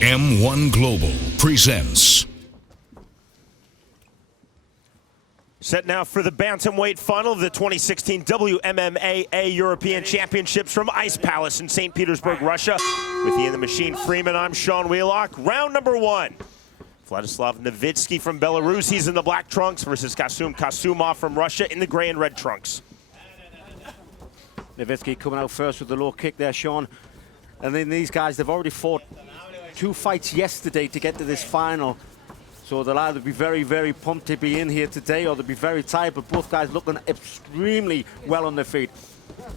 M1 Global presents. Set now for the bantamweight final of the 2016 WMMAA European Championships from Ice Palace in St. Petersburg, Russia. With Ian the Machine Freeman, I'm Sean Wheelock. Round number one. Vladislav Navitsky from Belarus, he's in the black trunks, versus Kasum Kasumov from Russia in the gray and red trunks. Navitsky coming out first with the low kick there, Sean. And then these guys, they've already fought 2 fights yesterday to get to this final. So they'll either be very, very pumped to be in here today or they'll be very tired, but both guys looking extremely well on their feet.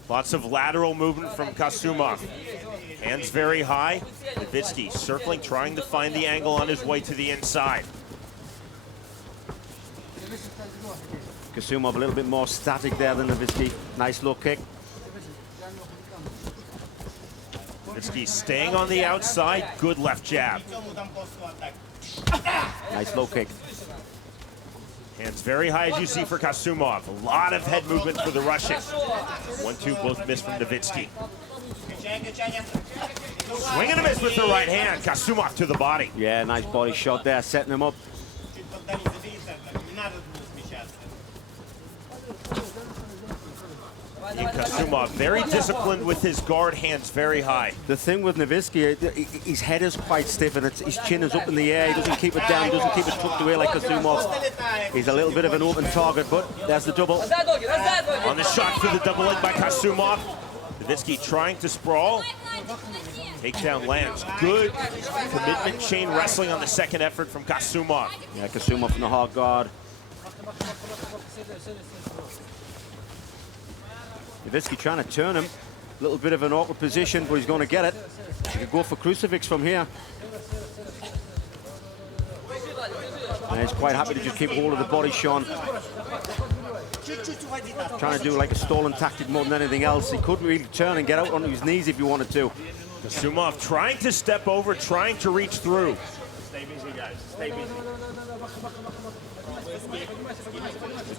Lots of lateral movement from Kasumov. Hands very high. Navitsky circling, trying to find the angle on his way to the inside. Kasumov a little bit more static there than Navitsky. Nice low kick. Navitsky staying on the outside, good left jab. Nice low kick. Hands very high, as you see, for Kasumov. A lot of head movement for the Russian. 1-2, both missed from Navitsky. Swing and a miss with the right hand. Kasumov to the body. Yeah, nice body shot there, setting him up. Kasumov very disciplined with his guard, hands very high. The thing with Navitsky, his head is quite stiff and his chin is up in the air. He doesn't keep it down, he doesn't keep it tucked away like Kasumov. He's a little bit of an open target, but there's the double. On the shot for the double leg by Kasumov. Navitsky trying to sprawl. Takedown lands. Good commitment chain wrestling on the second effort from Kasumov. Yeah, Kasumov from the hard guard. Navitsky trying to turn him. A little bit of an awkward position, but he's going to get it. He could go for crucifix from here. And he's quite happy to just keep hold of the body, Sean. Trying to do like a stalling tactic more than anything else. He could really turn and get out onto his knees if he wanted to. Kasumov trying to step over, trying to reach through. Stay busy, guys. Stay busy.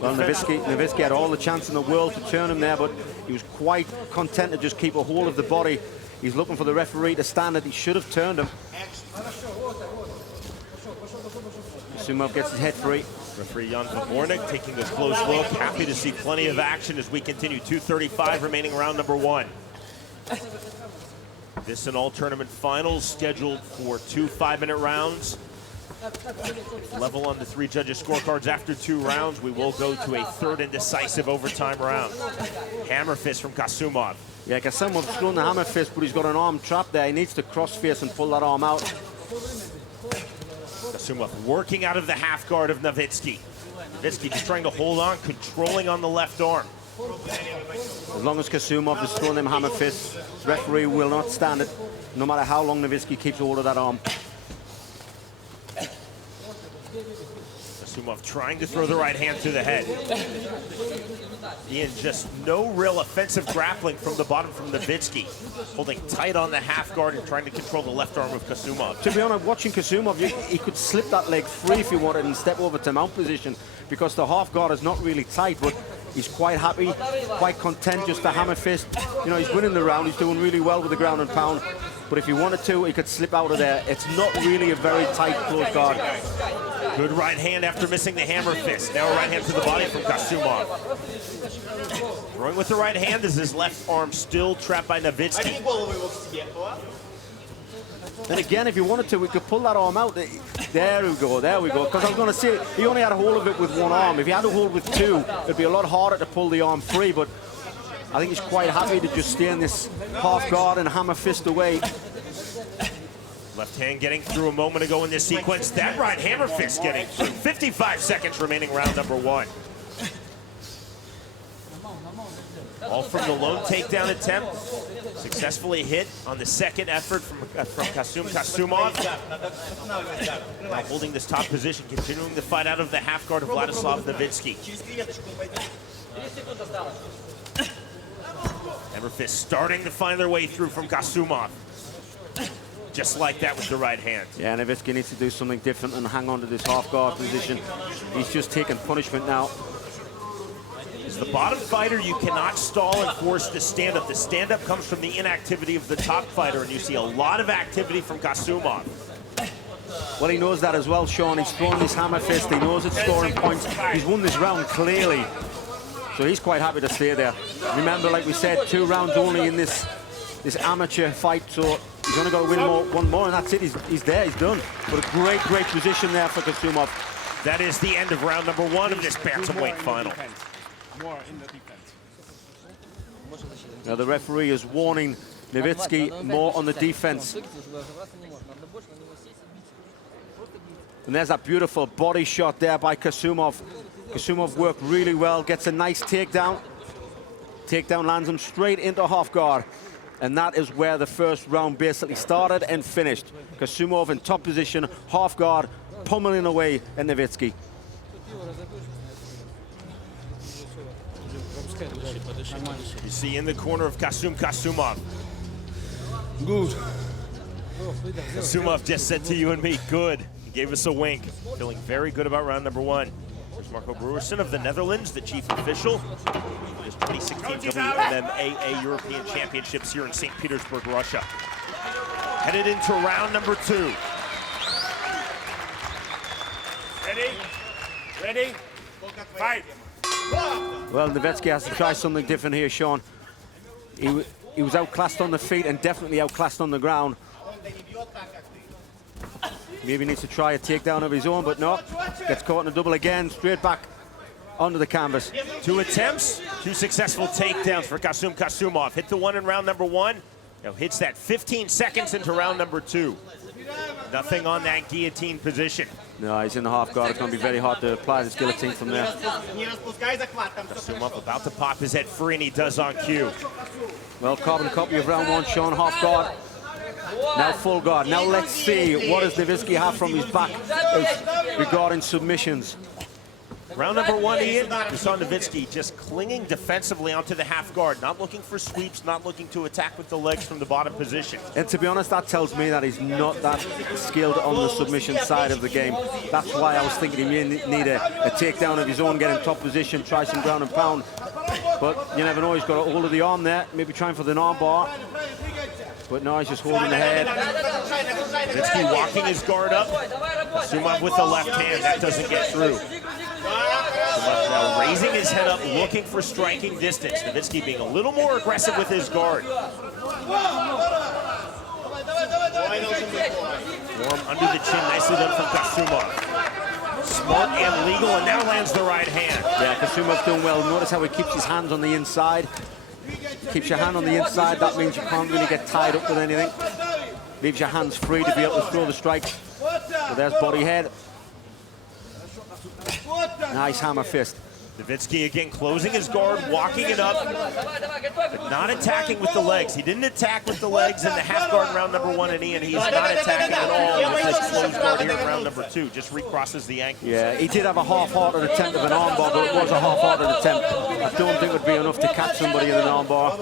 Well, Navitsky had all the chance in the world to turn him there, but he was quite content to just keep a hold of the body. He's looking for the referee to stand it. He should have turned him. Kasumov gets his head free. Referee Jan Vabornik taking a close look. Happy to see plenty of action as we continue. 2:35 remaining, round number one. This and all tournament finals scheduled for 2 5-minute rounds. Level on the 3 judges' scorecards after 2 rounds. We will go to a third and decisive overtime round. Hammer fist from Kasumov. Yeah, Kasumov's thrown the hammer fist, but he's got an arm trap there. He needs to cross face and pull that arm out. Kasumov working out of the half guard of Navitsky. Navitsky just trying to hold on, controlling on the left arm. As long as Kasumov is throwing them hammer fists, referee will not stand it, no matter how long Navitsky keeps hold of that arm. Kasumov trying to throw the right hand to the head. Ian, just no real offensive grappling from the bottom from Navitsky. Holding tight on the half guard and trying to control the left arm of Kasumov. To be honest, watching Kasumov, he could slip that leg free if he wanted and step over to mount position, because the half guard is not really tight, but he's quite happy, quite content just to hammer fist. You know, he's winning the round, he's doing really well with the ground and pound, but if he wanted to, he could slip out of there. It's not really a very tight close guard. Good right hand after missing the hammer fist. Now a right hand to the body from Kasumov. Throwing with the right hand as his left arm still trapped by Navitsky. And again, if he wanted to, we could pull that arm out. There we go, there we go. Because I was going to say, he only had a hold of it with one arm. If he had a hold with 2, it'd be a lot harder to pull the arm free, but I think he's quite happy to just stay in this half guard and hammer fist away. Left hand getting through a moment ago in this sequence. That right hammer fist getting through. 55 seconds remaining, round number one. All from the lone takedown attempt. Successfully hit on the second effort from Kasum Kasumov. Now holding this top position, continuing the fight out of the half guard of Vladislav Navitsky. Hammer fist starting to find their way through from Kasumov. Just like that with the right hand. Yeah, Navitsky needs to do something different and hang on to this half guard position. He's just taking punishment now. As the bottom fighter, you cannot stall and force the stand-up. The stand-up comes from the inactivity of the top fighter, and you see a lot of activity from Kasumov. Well, he knows that as well, Sean. He's throwing this hammer fist. He knows it's scoring points. He's won this round clearly. So he's quite happy to stay there. Remember, like we said, 2 rounds only in this amateur fight. So he's only got to win one more, and that's it. He's there. He's done. But a great position there for Kasumov. That is the end of round number 1 of this bantamweight final. More in the defense. Now the referee is warning Navitsky more on the defense. And there's that beautiful body shot there by Kasumov. Kasumov worked really well, gets a nice takedown. Takedown lands him straight into half guard. And that is where the first round basically started and finished. Kasumov in top position, half guard, pummeling away at Navitsky. You see in the corner of Kasum Kasumov. Good. Kasumov just said to you and me, good. He gave us a wink. Feeling very good about round number 1. There's Marco Brewerson of the Netherlands, the chief official. This 2016 WMMAA European Championships here in St. Petersburg, Russia. Headed into round number 2. Ready? Ready? Fight! Well, Navitsky has to try something different here, Sean. He was outclassed on the feet and definitely outclassed on the ground. Maybe needs to try a takedown of his own, but no. Gets caught in a double again, straight back onto the canvas. 2 attempts, 2 successful takedowns for Kasum Kasumov. Hit the one in round number 1. Now hits that 15 seconds into round number 2. Nothing on that guillotine position. No, he's in the half guard. It's going to be very hard to apply this guillotine from there. Kasumov about to pop his head free, and he does on cue. Well, carbon copy of round 1, Sean. Half guard. Now full guard. Now let's see what does Navitsky have from his back regarding submissions. Round number 1, Ian, we saw Navitsky just clinging defensively onto the half guard, not looking for sweeps, not looking to attack with the legs from the bottom position. And to be honest, that tells me that he's not that skilled on the submission side of the game. That's why I was thinking he may need a takedown of his own, get in top position, try some ground and pound. But you never know, he's got a hold of the arm there, maybe trying for the arm bar. But no, he's just holding the head. Navitsky walking his guard up. Kasumov with the left hand, that doesn't get through. Kasumov now raising his head up, looking for striking distance. Navitsky being a little more aggressive with his guard. Warm under the chin, nicely done from Kasumov. Smart and legal, and now lands the right hand. Yeah, Kasumov's doing well. Notice how he keeps his hands on the inside. Keeps your hand on the inside, that means you can't really get tied up with anything. Leaves your hands free to be able to throw the strikes. So there's body head. Nice hammer fist. Navitsky again closing his guard, walking it up, but not attacking with the legs. He didn't attack with the legs in the half guard in round number 1, and Ian, he's not attacking at all with this closed guard here in round number 2. Just recrosses the ankle. Yeah, he did have a half-hearted attempt of an armbar, but it was a half-hearted attempt. I don't think it would be enough to catch somebody in an armbar.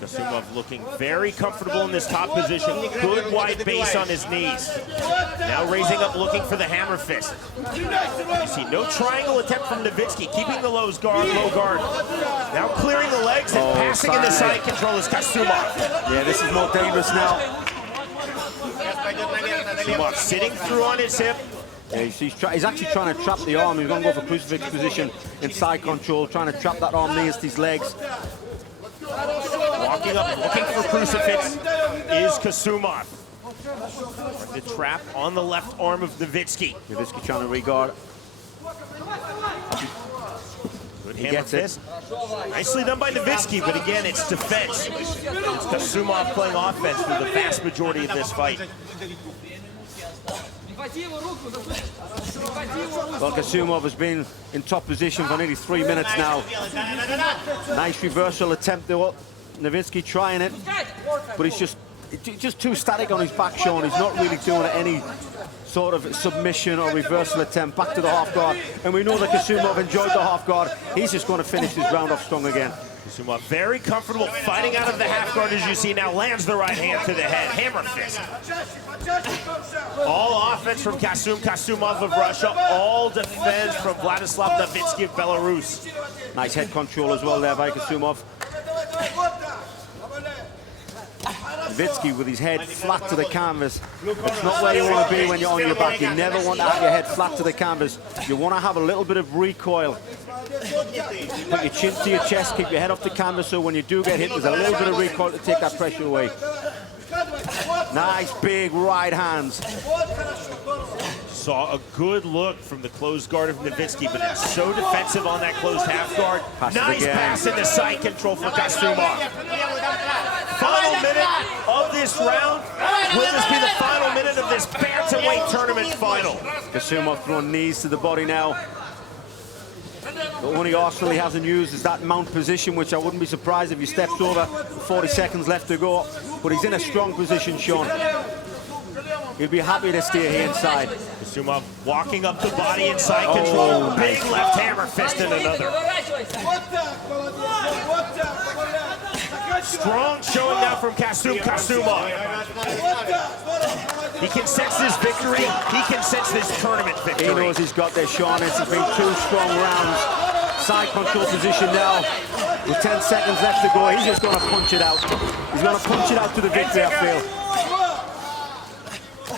Kasumov looking very comfortable in this top position. Good wide base on his knees. Now raising up, looking for the hammer fist. You see no triangle attempt from Navitsky, keeping the low guard. Now clearing the legs and passing into side control is Kasumov. Yeah, this is more dangerous now. Kasumov sitting through on his hip. Yeah, he's actually trying to trap the arm. He's going to go for crucifix position in side control, trying to trap that arm against his legs. Walking up, looking for crucifix is Kasumov. The trap on the left arm of Navitsky. Navitsky trying to regard. Good hammer fist. Nicely done by Navitsky, but again, it's defense. It's Kasumov playing offense for the vast majority of this fight. Well, Kasumov has been in top position for nearly 3 minutes now. Nice reversal attempt though. Navitsky trying it, but he's just too static on his back, Sean. He's not really doing any sort of submission or reversal attempt. Back to the half guard, and we know that Kasumov enjoyed the half guard. He's just going to finish this round off strong again. Kasumov very comfortable fighting out of the half guard, as you see now. Lands the right hand to the head. Hammer fist. All offense from Kasum Kasumov of Russia. All defense from Vladislav Navitsky of Belarus. Nice head control as well there by Kasumov. Navitsky with his head flat to the canvas. It's not where you want to be when you're on your back. You never want to have your head flat to the canvas. You want to have a little bit of recoil. Put your chin to your chest, keep your head off the canvas, so when you do get hit, there's a little bit of recoil to take that pressure away. Nice big right hands. Saw a good look from the closed guard of Navitsky, but it's so defensive on that closed half guard. Nice pass into side control for Kasumov. Final minute of this round. Will this be the final minute of this bantamweight tournament final? Kasumov throwing knees to the body now. The only arsenal he hasn't used is that mount position, which I wouldn't be surprised if he steps over. 40 seconds left to go, but he's in a strong position, Sean. He'll be happy to stay here inside. Kasumov walking up the body in side control. Big left hammer fist and another. Strong showing now from Kasum Kasumov. He can sense this victory. He can sense this tournament victory. He knows he's got this, Sean. It's been 2 strong rounds. Side control position now. With 10 seconds left to go, he's just going to punch it out. He's going to punch it out to the victory, I feel.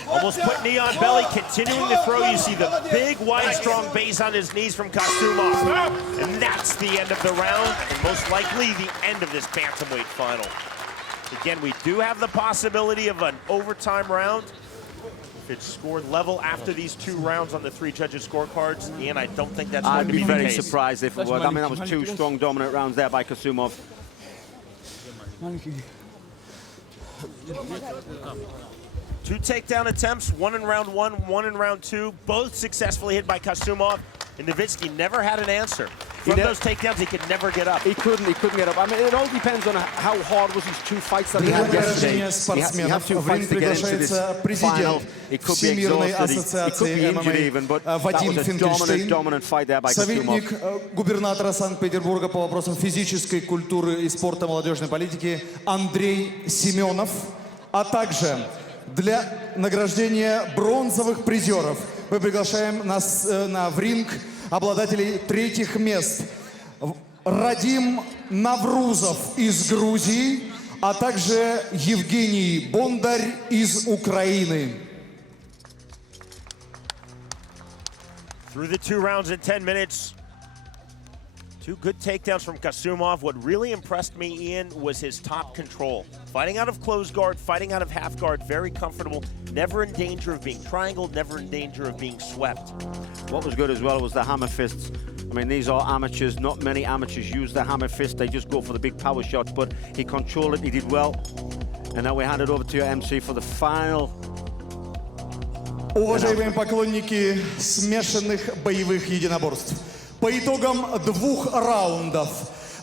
Almost put knee on belly, continuing to throw. You see the big, wide, strong base on his knees from Kasumov. And that's the end of the round, and most likely the end of this bantamweight final. Again, we do have the possibility of an overtime round. If it's scored level after these 2 rounds on the 3 judges' scorecards, Ian, I don't think that's going to be the case. I'd be very surprised if it was. I mean, that was 2 strong, dominant rounds there by Kasumov. 2 takedown attempts, 1 in round 1, 1 in round 2, both successfully hit by Kasumov. And Navitsky never had an answer. From those takedowns, he could never get up. He couldn't get up. I mean, it all depends on how hard was his 2 fights that he had yesterday. He had 2 fights to get into this final. He could be exhausted, he could be injured even, but that was a dominant fight there by Kasumov. Советник губернатора Санкт-Петербурга по вопросам физической культуры и спорта молодежной политики Андрей Семенов, а также для награждения бронзовых призеров мы приглашаем в ринг обладателей 3-х мест. Радим Наврузов из Грузии, а также Евгений Бондарь из Украины. Through the 2 rounds in 10 minutes. 2 good takedowns from Kasumov. What really impressed me, Ian, was his top control. Fighting out of closed guard, fighting out of half guard, very comfortable, never in danger of being triangled, never in danger of being swept. What was good as well was the hammer fists. I mean, these are amateurs. Not many amateurs use the hammer fist. They just go for the big power shots, but he controlled it, he did well. And now we hand it over to your MC for the final. Уважаемые поклонники смешанных боевых единоборств, по итогам 2 раундов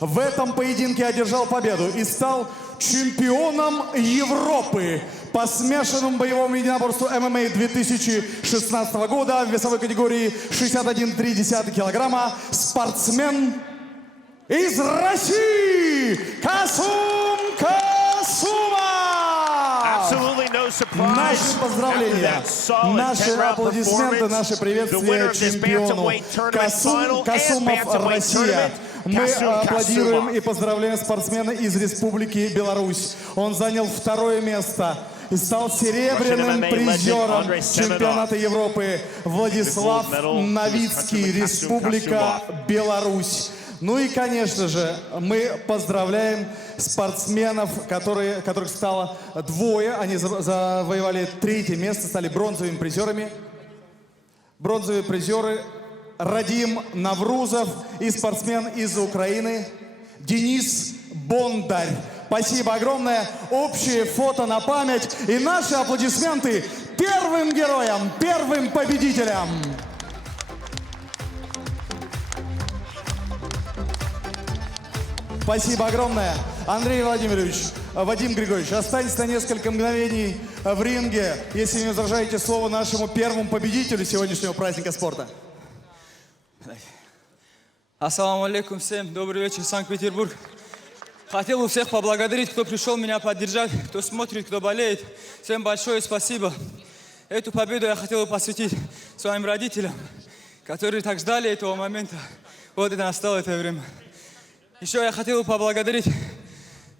в этом поединке одержал победу и стал чемпионом Европы по смешанному боевому единоборству ММА 2016 года в весовой категории 61,3 килограмма спортсмен из России Касум Касумов! Наши поздравления, наши аплодисменты, наши приветствия чемпиону Касум Касумов, Россия. Мы аплодируем и поздравляем спортсмена из Республики Беларусь. Он занял 2-е место и стал серебряным призером чемпионата Европы. Владислав Навицкий, Республика Беларусь. Ну и, конечно же, мы поздравляем спортсменов, которых стало 2. Они завоевали 3-е место, стали бронзовыми призерами. Бронзовые призеры Радим Наврузов и спортсмен из Украины Денис Бондарь. Спасибо огромное. Общее фото на память. И наши аплодисменты первым героям, первым победителям. Спасибо огромное. Андрей Владимирович, Вадим Григорьевич, останьтесь на несколько мгновений в ринге, если не возражаете слово нашему первому победителю сегодняшнего праздника спорта. Ассаламу алейкум всем. Добрый вечер, Санкт-Петербург. Хотел у всех поблагодарить, кто пришел меня поддержать, кто смотрит, кто болеет. Всем большое спасибо. Эту победу я хотел посвятить своим родителям, которые так ждали этого момента. Вот это настало это время. Еще я хотел поблагодарить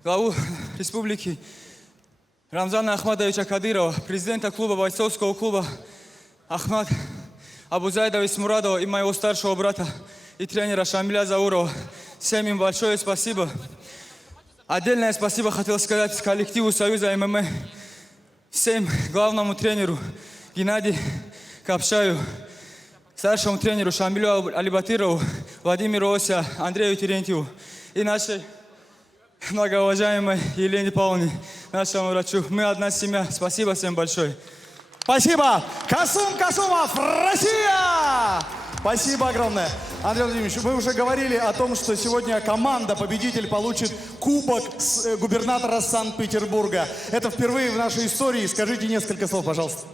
главу республики Рамзана Ахмадовича Кадырова, президента клуба, бойцовского клуба Ахмад Абузайдова и Смурадова и моего старшего брата и тренера Шамиля Заурова. Всем им большое спасибо. Отдельное спасибо хотел сказать коллективу Союза ММА, всем главному тренеру Геннадию Капшаю, старшему тренеру Шамилю Алибатырову, Владимиру Ося, Андрею Терентьеву и нашей многоуважаемой Елене Павловне, нашему врачу. Мы одна семья. Спасибо всем большое. Спасибо! Касум Касумов, Россия! Спасибо огромное. Андрей Владимирович, мы уже говорили о том, что сегодня команда-победитель получит кубок губернатора Санкт-Петербурга. Это впервые в нашей истории. Скажите несколько слов, пожалуйста.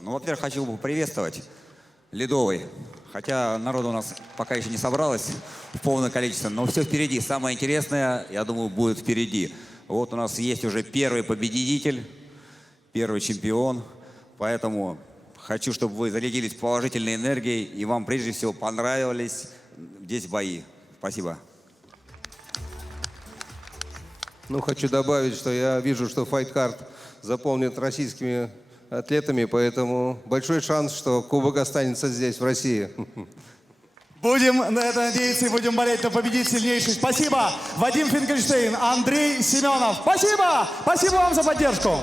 Ну, во-первых, хочу поприветствовать Ледовый. Хотя народу у нас пока еще не собралось в полное количество, но все впереди. Самое интересное, я думаю, будет впереди. Вот у нас есть уже первый победитель, первый чемпион. Поэтому хочу, чтобы вы зарядились положительной энергией и вам прежде всего понравились здесь бои. Спасибо. Ну, хочу добавить, что я вижу, что файт-карт заполнен российскими атлетами, поэтому большой шанс, что кубок останется здесь, в России. Будем на это надеяться и будем болеть, но победит сильнейший. Спасибо, Вадим Финкельштейн, Андрей Семенов. Спасибо! Спасибо вам за поддержку.